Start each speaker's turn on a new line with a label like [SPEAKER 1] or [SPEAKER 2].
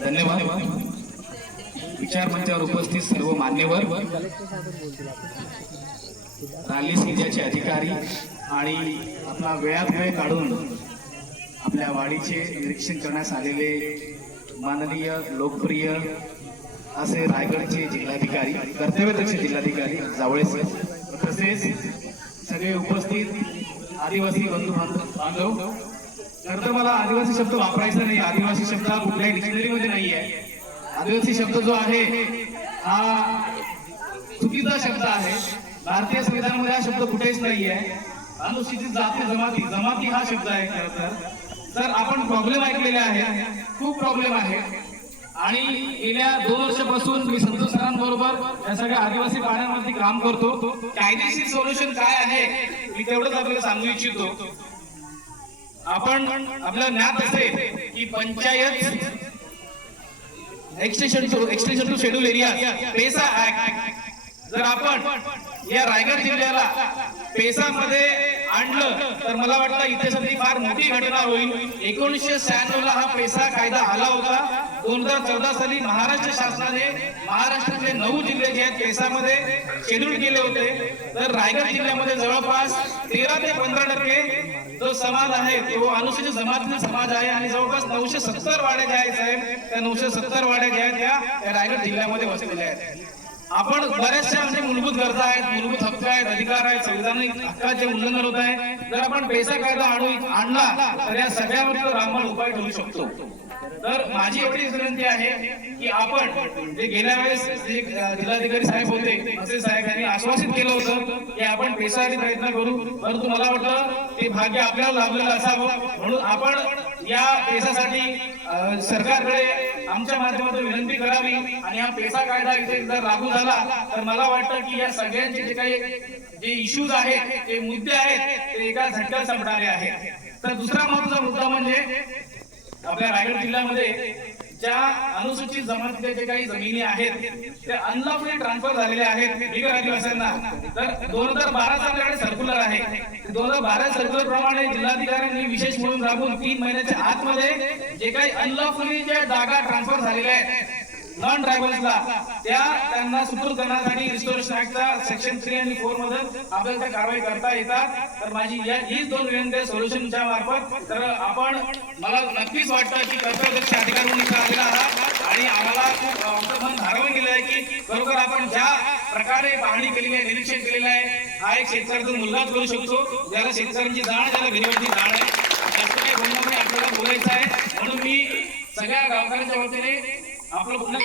[SPEAKER 1] धन्यवाद. विचार मंचावर उपस्थित सर्व मान्यवर राली सिंजाचे अधिकारी आणि आपला वेळात वेळ काढून आपल्या वाडीचे निरीक्षण करण्यास आलेले माननीय लोकप्रिय असे रायगडचे जिल्हाधिकारी कर्तव्यदक्ष जिल्हाधिकारी जावळे सर तसेच सगळे उपस्थित आदिवासी बंधू बांधव बांधव खर तर मला आदिवासी शब्द वापरायचा नाही. आदिवासी शब्द हा कुठल्याही डिक्शनरीमध्ये नाही आहे आदिवासी शब्द जो आहे हा चुकीचा शब्द आहे. भारतीय संविधानामध्ये हा शब्द कुठेच नाही आहे अनुसूचित जाती जमाती. जमाती हा शब्द आहे खरं तर. तर आपण प्रॉब्लेम ऐकलेले आहे खूप प्रॉब्लेम आहे. आणि गेल्या दोन वर्षापासून मी संतोष सरांबरोबर या सगळ्या आदिवासी पाण्यावरती काम करतो. कायदेशीर सोल्युशन काय आहे मी तेवढंच आपल्याला सांगू इच्छितो. आपण आपलं ज्ञात असे की panchayat extension to extension to schedule area PESA act जर आपण या रायगड जिल्ह्याला पेसामध्ये आणलं तर मला वाटतं इथे सध्या फार मोठी घटना होईल. एकोणीसशे शहाण्णव ला हा पेसा कायदा आला होता. दोन हजार चौदा साली महाराष्ट्र शासनाने महाराष्ट्रातले नऊ जिल्हे जे आहेत पेसामध्ये शेड्यूल केले होते. तर रायगड जिल्ह्यामध्ये जवळपास तेरा ते पंधरा टक्के जो समाज आहे तो अनुसूचित जमातीचा समाज आहे आणि जवळपास नऊशे सत्तर वाड्या ज्या आहेत साहेब त्या नऊशे सत्तर वाड्या ज्या आहेत त्या त्या रायगड जिल्ह्यामध्ये वसलेल्या आहेत. आपण बऱ्याचशा म्हणजे मूलभूत गरजा आहेत मूलभूत हक्क आहेत अधिकार आहेत संविधानिक हक्काचे उल्लंघन होत आहे. जर आपण पैसा कायदा आणू आणला तर या सगळ्यावर रामबाण उपाय ठरू शकतो. तर माझी एवढी विनंती आहे की आपण जे गेल्या वेळेस जे जिल्हाधिकारी साहेब होते असे साहेबांनी आश्वासित केलं होतं की आपण पैशासाठी प्रयत्न करू. परंतु मला वाटतं ते भाग्य आपल्याला लाभलेलं असावं. म्हणून आपण या पेशासाठी सरकारकडे आमच्या माध्यमातून विनंती करावी आणि हा पेसा कायदा इथे जर लागू झाला तर मला वाटतं की या सगळ्यांचे जे काही जे इश्यूज आहेत जे मुद्दे आहेत ते एका झटक्यात संपणारे आहेत. तर दुसरा महत्त्वाचा मुद्दा म्हणजे आपल्या रायगड जिल्ह्यामध्ये ज्या अनुसूचित जमातीच्या जे काही जमिनी आहेत त्या अनलॉफली ट्रान्सफर झालेल्या आहेत बिगर आदिवासींना. तर दोन हजार बाराचा आपल्याकडे सर्क्युलर आहे. दोन हजार बारा सर्क्युलर प्रमाणे जिल्हाधिकाऱ्यांनी विशेष मोहीम राबवून तीन महिन्याच्या आतमध्ये जे काही अनलॉफली ज्या जागा ट्रान्सफर झालेल्या आहेत नॉन ट्रायबल्सला त्या त्यांना सुपूर्द करण्यासाठी रिस्टोरेशन ऍक्टचा सेक्शन थ्री आणि फोर मधून आपल्याला त्या कारवाई करता येतात. तर माझी या हीच दोन विनंती सोल्युशनच्या मार्फत. तर आपण मला नक्कीच वाटतं की कर्तव्यक्ष अधिकार म्हणून इथं आलेला आहात. आणि आम्हाला खूप आमचं मन धारवून गेलं आहे की खरोखर आपण ज्या प्रकारे पाहणी केलेली आहे निरीक्षण केलेलं आहे हा एक शेतकऱ्याचा मुलगाच करू शकतो. ज्याला शेतकऱ्यांची जाण ज्याला गिरीवरची जाण आहे. जास्त काही बोलणं आपल्याला बोलायचं आहे. म्हणून मी सगळ्या गावकऱ्यांच्या वतीने आपलं पुन्हा